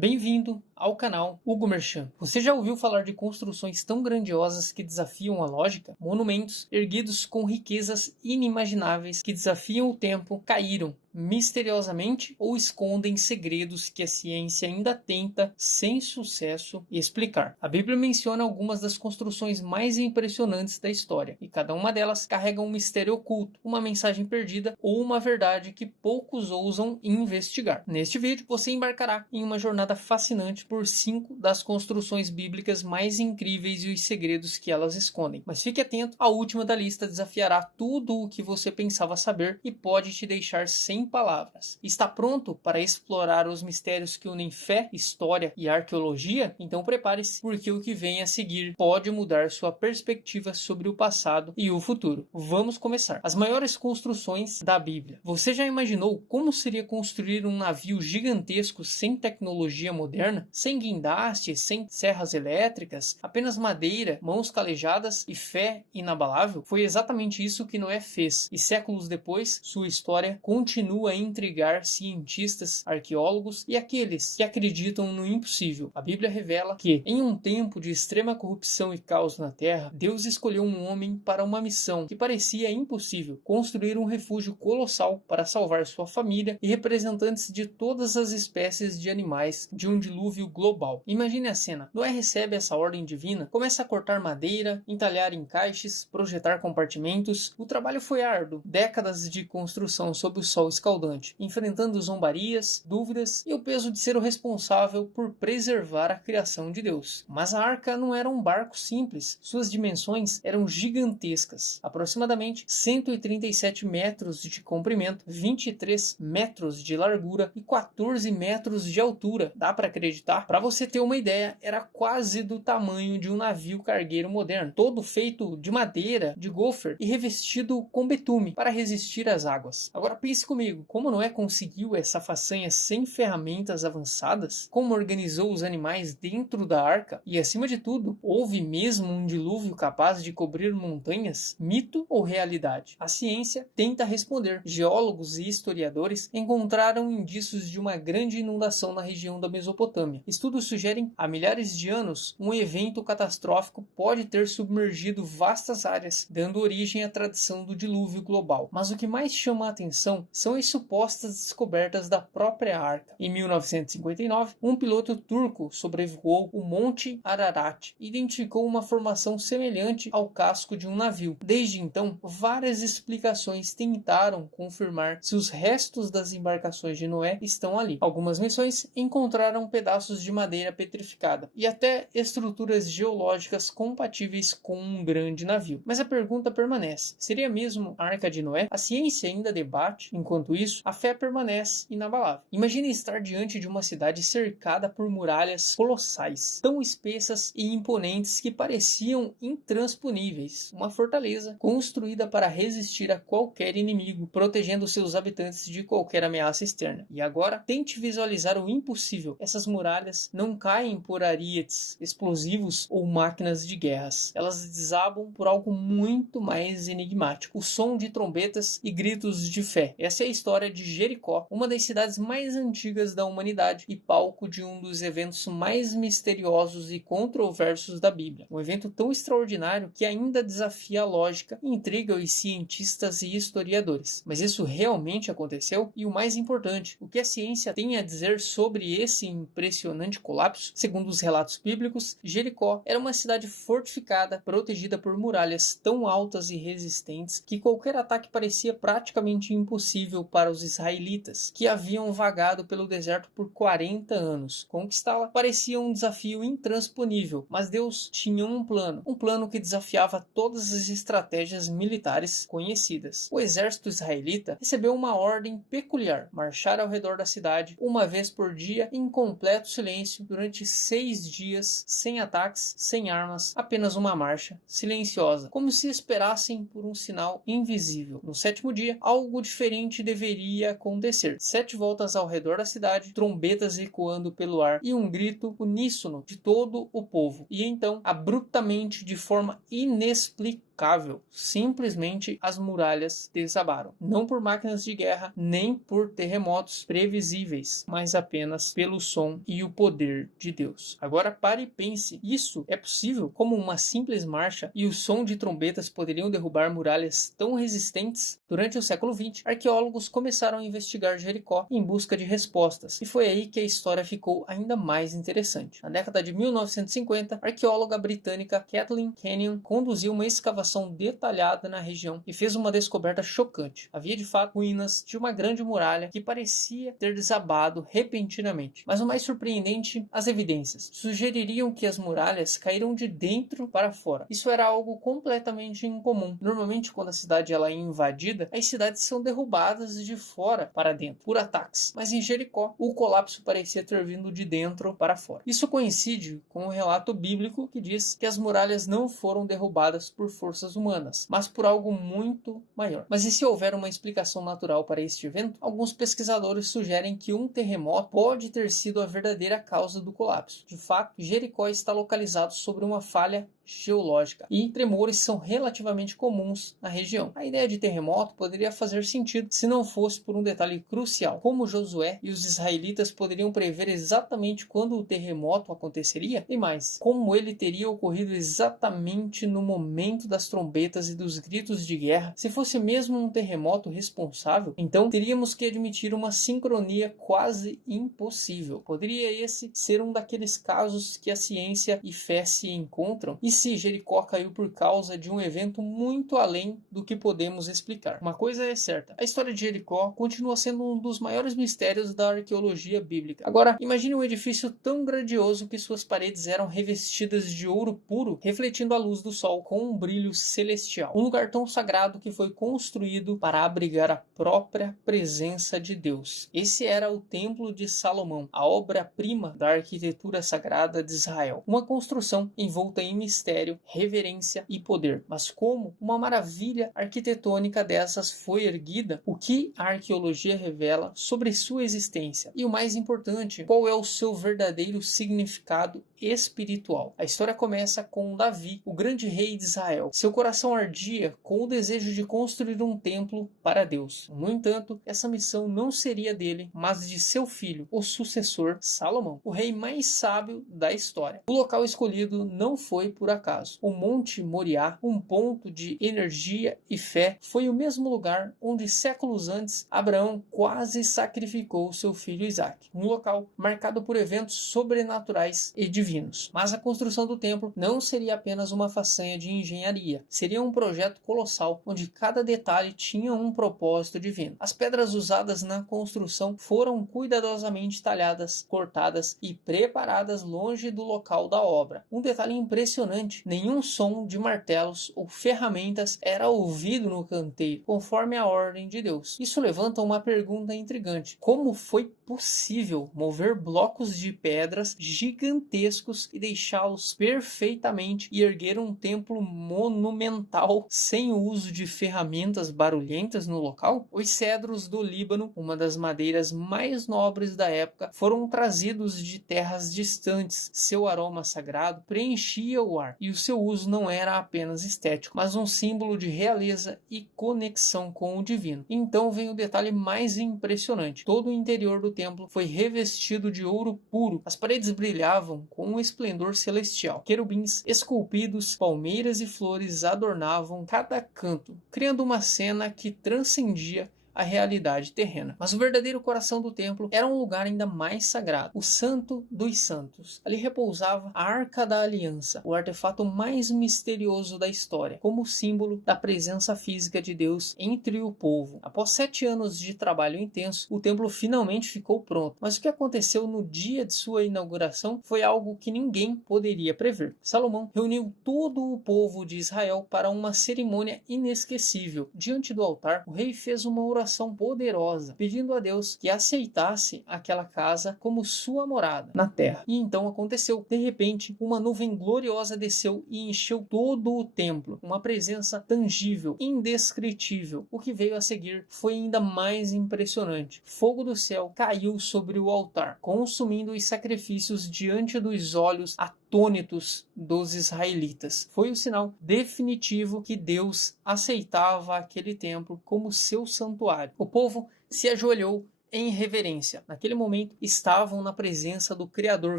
Bem-vindo ao canal Hugo Merchan. Você já ouviu falar de construções tão grandiosas que desafiam a lógica? Monumentos erguidos com riquezas inimagináveis que desafiam o tempo caíram misteriosamente ou escondem segredos que a ciência ainda tenta, sem sucesso, explicar. A Bíblia menciona algumas das construções mais impressionantes da história, e cada uma delas carrega um mistério oculto, uma mensagem perdida ou uma verdade que poucos ousam investigar. Neste vídeo, você embarcará em uma jornada fascinante por 5 das construções bíblicas mais incríveis e os segredos que elas escondem. Mas fique atento, a última da lista desafiará tudo o que você pensava saber e pode te deixar sem palavras. Está pronto para explorar os mistérios que unem fé, história e arqueologia? Então prepare-se, porque o que vem a seguir pode mudar sua perspectiva sobre o passado e o futuro. Vamos começar. As maiores construções da Bíblia. Você já imaginou como seria construir um navio gigantesco sem tecnologia moderna? Sem guindastes, sem serras elétricas, apenas madeira, mãos calejadas e fé inabalável? Foi exatamente isso que Noé fez, e séculos depois, sua história continua a intrigar cientistas, arqueólogos e aqueles que acreditam no impossível. A Bíblia revela que, em um tempo de extrema corrupção e caos na Terra, Deus escolheu um homem para uma missão que parecia impossível: construir um refúgio colossal para salvar sua família e representantes de todas as espécies de animais de um dilúvio global. Imagine a cena. Noé recebe essa ordem divina, começa a cortar madeira, entalhar encaixes, projetar compartimentos. O trabalho foi árduo, décadas de construção sob o sol escaldante, enfrentando zombarias, dúvidas e o peso de ser o responsável por preservar a criação de Deus. Mas a arca não era um barco simples, suas dimensões eram gigantescas, aproximadamente 137 metros de comprimento, 23 metros de largura e 14 metros de altura. Dá para acreditar? Para você ter uma ideia, era quase do tamanho de um navio cargueiro moderno, todo feito de madeira, de gofer e revestido com betume para resistir às águas. Agora pense comigo, como Noé conseguiu essa façanha sem ferramentas avançadas? Como organizou os animais dentro da arca? E acima de tudo, houve mesmo um dilúvio capaz de cobrir montanhas? Mito ou realidade? A ciência tenta responder. Geólogos e historiadores encontraram indícios de uma grande inundação na região da Mesopotâmia. Estudos sugerem, há milhares de anos, um evento catastrófico pode ter submergido vastas áreas, dando origem à tradição do dilúvio global. Mas o que mais chama a atenção são as supostas descobertas da própria arca. Em 1959, um piloto turco sobrevoou o Monte Ararat e identificou uma formação semelhante ao casco de um navio. Desde então, várias explicações tentaram confirmar se os restos das embarcações de Noé estão ali. Algumas missões encontraram pedaços de madeira petrificada e até estruturas geológicas compatíveis com um grande navio. Mas a pergunta permanece: seria mesmo a Arca de Noé? A ciência ainda debate. Enquanto isso, a fé permanece inabalável. Imagine estar diante de uma cidade cercada por muralhas colossais, tão espessas e imponentes que pareciam intransponíveis. Uma fortaleza construída para resistir a qualquer inimigo, protegendo seus habitantes de qualquer ameaça externa. E agora, tente visualizar o impossível. Essas muralhas não caem por arietes explosivos ou máquinas de guerras. Elas desabam por algo muito mais enigmático: o som de trombetas e gritos de fé. Essa é a história de Jericó, uma das cidades mais antigas da humanidade e palco de um dos eventos mais misteriosos e controversos da Bíblia. Um evento tão extraordinário que ainda desafia a lógica e intriga os cientistas e historiadores. Mas isso realmente aconteceu? E o mais importante, o que a ciência tem a dizer sobre esse impressionante colapso? Segundo os relatos bíblicos, Jericó era uma cidade fortificada, protegida por muralhas tão altas e resistentes que qualquer ataque parecia praticamente impossível para os israelitas, que haviam vagado pelo deserto por 40 anos. Conquistá-la parecia um desafio intransponível, mas Deus tinha um plano que desafiava todas as estratégias militares conhecidas. O exército israelita recebeu uma ordem peculiar: marchar ao redor da cidade uma vez por dia em completo silêncio durante 6 dias, sem ataques, sem armas, apenas uma marcha silenciosa, como se esperassem por um sinal invisível. No 7º dia, algo diferente deveria acontecer. 7 voltas ao redor da cidade, trombetas ecoando pelo ar e um grito uníssono de todo o povo. E então, abruptamente, de forma inexplicável, intocável. Simplesmente as muralhas desabaram. Não por máquinas de guerra, nem por terremotos previsíveis, mas apenas pelo som e o poder de Deus. Agora pare e pense, isso é possível? Como uma simples marcha e o som de trombetas poderiam derrubar muralhas tão resistentes? Durante o século XX, arqueólogos começaram a investigar Jericó em busca de respostas, e foi aí que a história ficou ainda mais interessante. Na década de 1950, a arqueóloga britânica Kathleen Kenyon conduziu uma escavação detalhada na região e fez uma descoberta chocante. Havia de fato ruínas de uma grande muralha que parecia ter desabado repentinamente. Mas o mais surpreendente, as evidências sugeririam que as muralhas caíram de dentro para fora. Isso era algo completamente incomum. Normalmente, quando a cidade é invadida, as cidades são derrubadas de fora para dentro, por ataques. Mas em Jericó, o colapso parecia ter vindo de dentro para fora. Isso coincide com o relato bíblico que diz que as muralhas não foram derrubadas por forças humanas, mas por algo muito maior. Mas e se houver uma explicação natural para este evento? Alguns pesquisadores sugerem que um terremoto pode ter sido a verdadeira causa do colapso. De fato, Jericó está localizado sobre uma falha geológica e tremores são relativamente comuns na região. A ideia de terremoto poderia fazer sentido se não fosse por um detalhe crucial: como Josué e os israelitas poderiam prever exatamente quando o terremoto aconteceria, e mais, como ele teria ocorrido exatamente no momento das trombetas e dos gritos de guerra. Se fosse mesmo um terremoto responsável, então teríamos que admitir uma sincronia quase impossível. Poderia esse ser um daqueles casos que a ciência e fé se encontram? E se Jericó caiu por causa de um evento muito além do que podemos explicar? Uma coisa é certa: a história de Jericó continua sendo um dos maiores mistérios da arqueologia bíblica. Agora, imagine um edifício tão grandioso que suas paredes eram revestidas de ouro puro, refletindo a luz do sol com um brilho celestial. Um lugar tão sagrado que foi construído para abrigar a própria presença de Deus. Esse era o Templo de Salomão, a obra-prima da arquitetura sagrada de Israel. Uma construção envolta em mistério, reverência e poder. Mas como uma maravilha arquitetônica dessas foi erguida? O que a arqueologia revela sobre sua existência? E o mais importante, qual é o seu verdadeiro significado espiritual? A história começa com Davi, o grande rei de Israel. Seu coração ardia com o desejo de construir um templo para Deus. No entanto, essa missão não seria dele, mas de seu filho, o sucessor Salomão, o rei mais sábio da história. O local escolhido não foi por acaso. O Monte Moriá, um ponto de energia e fé, foi o mesmo lugar onde séculos antes Abraão quase sacrificou seu filho Isaque. Um local marcado por eventos sobrenaturais e divinos. Mas a construção do templo não seria apenas uma façanha de engenharia. Seria um projeto colossal, onde cada detalhe tinha um propósito divino. As pedras usadas na construção foram cuidadosamente talhadas, cortadas e preparadas longe do local da obra. Um detalhe impressionante: nenhum som de martelos ou ferramentas era ouvido no canteiro, conforme a ordem de Deus. Isso levanta uma pergunta intrigante: como foi possível mover blocos de pedras gigantescos e deixá-los perfeitamente e erguer um templo monumental sem o uso de ferramentas barulhentas no local? Os cedros do Líbano, uma das madeiras mais nobres da época, foram trazidos de terras distantes. Seu aroma sagrado preenchia o ar, e o seu uso não era apenas estético, mas um símbolo de realeza e conexão com o divino. Então vem o detalhe mais impressionante: todo o interior do templo foi revestido de ouro puro. As paredes brilhavam com um esplendor celestial. Querubins esculpidos, palmeiras e flores adornavam cada canto, criando uma cena que transcendia a realidade terrena. Mas o verdadeiro coração do templo era um lugar ainda mais sagrado, o Santo dos Santos. Ali repousava a Arca da Aliança, o artefato mais misterioso da história, como símbolo da presença física de Deus entre o povo. Após 7 anos de trabalho intenso, o templo finalmente ficou pronto. Mas o que aconteceu no dia de sua inauguração foi algo que ninguém poderia prever. Salomão reuniu todo o povo de Israel para uma cerimônia inesquecível. Diante do altar, o rei fez uma oração oração poderosa, pedindo a Deus que aceitasse aquela casa como sua morada na terra. E então aconteceu. De repente, uma nuvem gloriosa desceu e encheu todo o templo, uma presença tangível, indescritível. O que veio a seguir foi ainda mais impressionante. Fogo do céu caiu sobre o altar, consumindo os sacrifícios diante dos olhos atônitos dos israelitas. Foi o sinal definitivo que Deus aceitava aquele templo como seu santuário. O povo se ajoelhou em reverência. Naquele momento, estavam na presença do Criador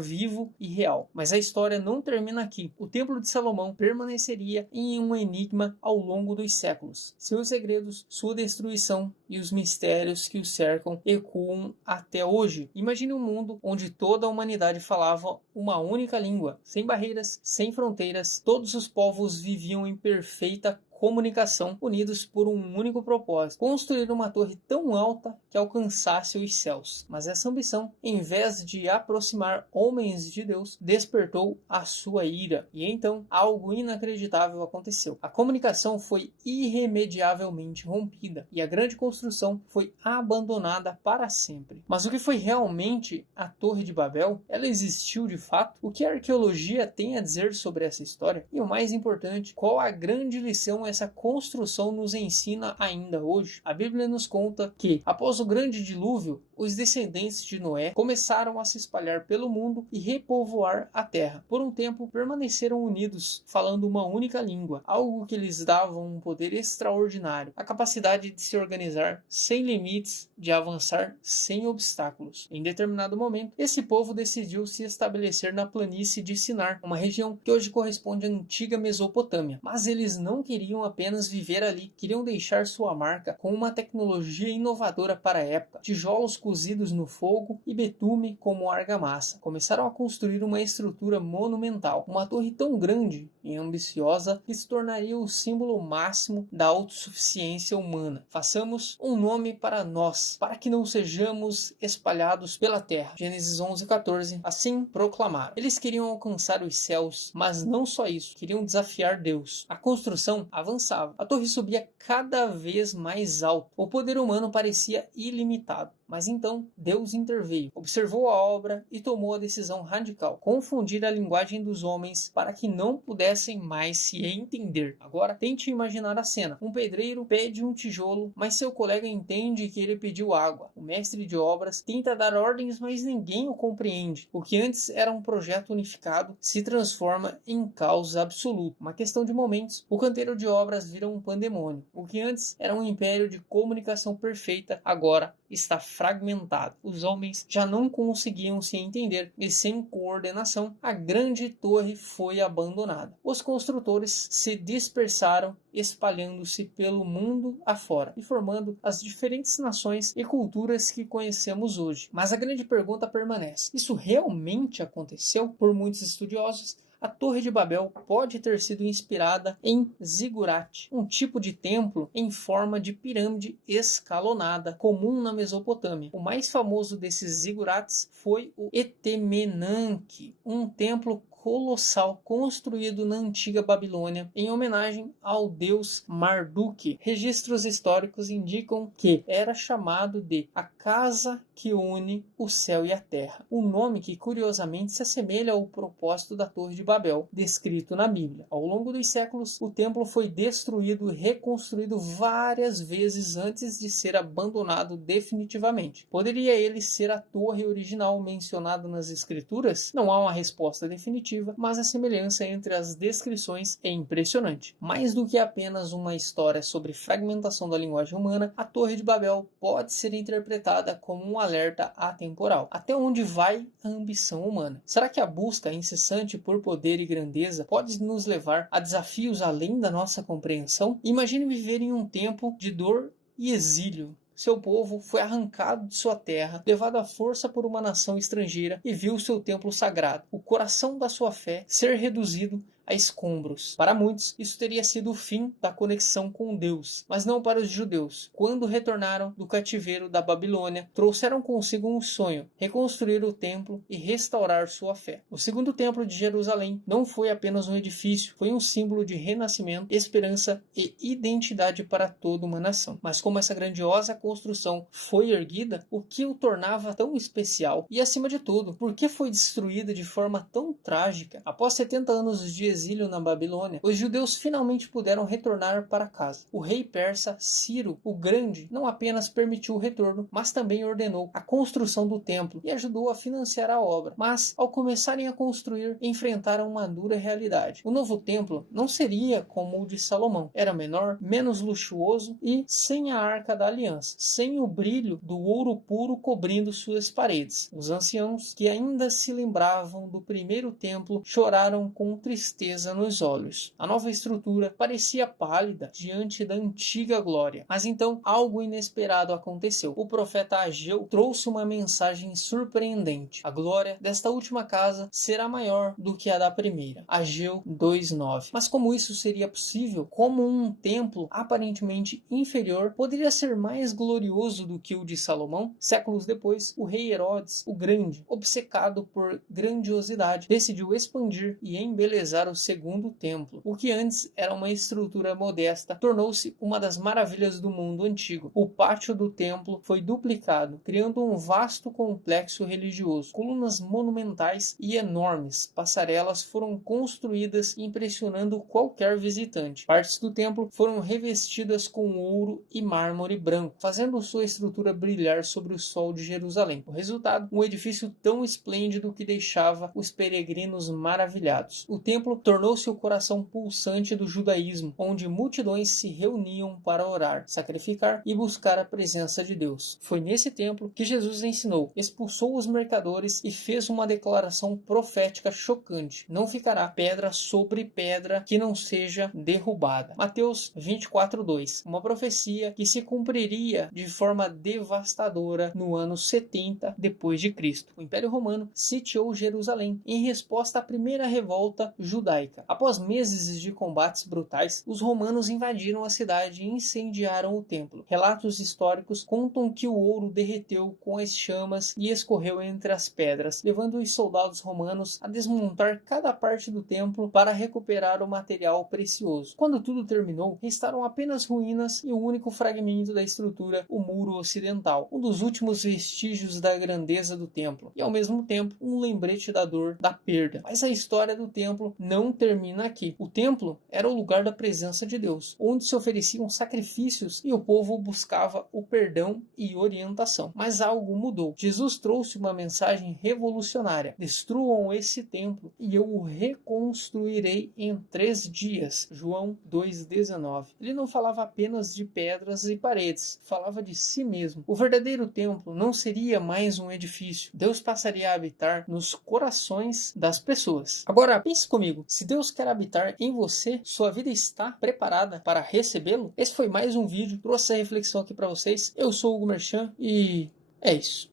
vivo e real. Mas a história não termina aqui. O Templo de Salomão permaneceria em um enigma ao longo dos séculos. Seus segredos, sua destruição e os mistérios que o cercam ecoam até hoje. Imagine um mundo onde toda a humanidade falava uma única língua, sem barreiras, sem fronteiras. Todos os povos viviam em perfeita comunicação, unidos por um único propósito: construir uma torre tão alta que alcançasse os céus. Mas essa ambição, em vez de aproximar homens de Deus, despertou a sua ira. E então, algo inacreditável aconteceu. A comunicação foi irremediavelmente rompida e a grande construção foi abandonada para sempre. Mas o que foi realmente a Torre de Babel? Ela existiu de fato? O que a arqueologia tem a dizer sobre essa história? E o mais importante, qual a grande lição essa construção nos ensina ainda hoje? A Bíblia nos conta que, após o grande dilúvio, os descendentes de Noé começaram a se espalhar pelo mundo e repovoar a terra. Por um tempo, permaneceram unidos, falando uma única língua, algo que lhes dava um poder extraordinário, a capacidade de se organizar sem limites, de avançar sem obstáculos. Em determinado momento, esse povo decidiu se estabelecer na planície de Sinar, uma região que hoje corresponde à antiga Mesopotâmia. Mas eles não queriam apenas viver ali, queriam deixar sua marca com uma tecnologia inovadora para a época: tijolos cozidos no fogo e betume como argamassa. Começaram a construir uma estrutura monumental, uma torre tão grande e ambiciosa que se tornaria o símbolo máximo da autossuficiência humana. Façamos um nome para nós, para que não sejamos espalhados pela terra. Gênesis 11:14. Assim proclamaram. Eles queriam alcançar os céus, mas não só isso, queriam desafiar Deus. A construção avançava. A torre subia cada vez mais alto. O poder humano parecia ilimitado. Mas então Deus interveio, observou a obra e tomou a decisão radical: confundir a linguagem dos homens para que não pudessem mais se entender. Agora tente imaginar a cena: um pedreiro pede um tijolo, mas seu colega entende que ele pediu água. O mestre de obras tenta dar ordens, mas ninguém o compreende. O que antes era um projeto unificado se transforma em caos absoluto. Uma questão de momentos, o canteiro de obras vira um pandemônio. O que antes era um império de comunicação perfeita, agora está fragmentado. Os homens já não conseguiam se entender e, sem coordenação, a grande torre foi abandonada. Os construtores se dispersaram, espalhando-se pelo mundo afora e formando as diferentes nações e culturas que conhecemos hoje. Mas a grande pergunta permanece: isso realmente aconteceu? Por muitos estudiosos, a Torre de Babel pode ter sido inspirada em zigurate, um tipo de templo em forma de pirâmide escalonada, comum na Mesopotâmia. O mais famoso desses zigurates foi o Etemenanque, um templo colossal construído na antiga Babilônia em homenagem ao deus Marduk. Registros históricos indicam que era chamado de a casa que une o céu e a terra, um nome que curiosamente se assemelha ao propósito da Torre de Babel, descrito na Bíblia. Ao longo dos séculos, o templo foi destruído e reconstruído várias vezes antes de ser abandonado definitivamente. Poderia ele ser a torre original mencionada nas Escrituras? Não há uma resposta definitiva, mas a semelhança entre as descrições é impressionante. Mais do que apenas uma história sobre fragmentação da linguagem humana, a Torre de Babel pode ser interpretada como um alerta atemporal. Até onde vai a ambição humana? Será que a busca incessante por poder e grandeza pode nos levar a desafios além da nossa compreensão? Imagine viver em um tempo de dor e exílio. Seu povo foi arrancado de sua terra, levado à força por uma nação estrangeira e viu seu templo sagrado, o coração da sua fé, ser reduzido a a escombros. Para muitos, isso teria sido o fim da conexão com Deus, mas não para os judeus. Quando retornaram do cativeiro da Babilônia, trouxeram consigo um sonho: reconstruir o templo e restaurar sua fé. O segundo templo de Jerusalém não foi apenas um edifício, foi um símbolo de renascimento, esperança e identidade para toda uma nação. Mas como essa grandiosa construção foi erguida, o que o tornava tão especial? E acima de tudo, por que foi destruída de forma tão trágica? Após 70 anos de exílio na Babilônia, os judeus finalmente puderam retornar para casa. O rei persa Ciro o Grande não apenas permitiu o retorno, mas também ordenou a construção do templo e ajudou a financiar a obra. Mas, ao começarem a construir, enfrentaram uma dura realidade. O novo templo não seria como o de Salomão. Era menor, menos luxuoso e sem a Arca da Aliança, sem o brilho do ouro puro cobrindo suas paredes. Os anciãos, que ainda se lembravam do primeiro templo, choraram com tristeza nos olhos. A nova estrutura parecia pálida diante da antiga glória. Mas então algo inesperado aconteceu. O profeta Ageu trouxe uma mensagem surpreendente. A glória desta última casa será maior do que a da primeira. Ageu 2:9. Mas como isso seria possível? Como um templo aparentemente inferior poderia ser mais glorioso do que o de Salomão? Séculos depois, o rei Herodes o Grande, obcecado por grandiosidade, decidiu expandir e embelezar o segundo templo. O que antes era uma estrutura modesta tornou-se uma das maravilhas do mundo antigo. O pátio do templo foi duplicado, criando um vasto complexo religioso. Colunas monumentais e enormes passarelas foram construídas, impressionando qualquer visitante. Partes do templo foram revestidas com ouro e mármore branco, fazendo sua estrutura brilhar sobre o sol de Jerusalém. O resultado, um edifício tão esplêndido que deixava os peregrinos maravilhados. O templo tornou-se o coração pulsante do judaísmo, onde multidões se reuniam para orar, sacrificar e buscar a presença de Deus. Foi nesse templo que Jesus ensinou, expulsou os mercadores e fez uma declaração profética chocante: não ficará pedra sobre pedra que não seja derrubada. Mateus 24:2. Uma profecia que se cumpriria de forma devastadora no ano 70 depois de Cristo. O Império Romano sitiou Jerusalém em resposta à primeira revolta judaica. Após meses de combates brutais, os romanos invadiram a cidade e incendiaram o templo. Relatos históricos contam que o ouro derreteu com as chamas e escorreu entre as pedras, levando os soldados romanos a desmontar cada parte do templo para recuperar o material precioso. Quando tudo terminou, restaram apenas ruínas e o único fragmento da estrutura, o muro ocidental, um dos últimos vestígios da grandeza do templo, e ao mesmo tempo um lembrete da dor da perda. Mas a história do templo não termina aqui. O templo era o lugar da presença de Deus, onde se ofereciam sacrifícios e o povo buscava o perdão e orientação. Mas algo mudou. Jesus trouxe uma mensagem revolucionária: destruam esse templo e eu o reconstruirei em 3 dias. João 2:19. Ele não falava apenas de pedras e paredes, falava de si mesmo. O verdadeiro templo não seria mais um edifício. Deus passaria a habitar nos corações das pessoas. Agora, pense comigo, se Deus quer habitar em você, sua vida está preparada para recebê-lo? Esse foi mais um vídeo, trouxe essa reflexão aqui para vocês. Eu sou o Hugo Merchan e é isso.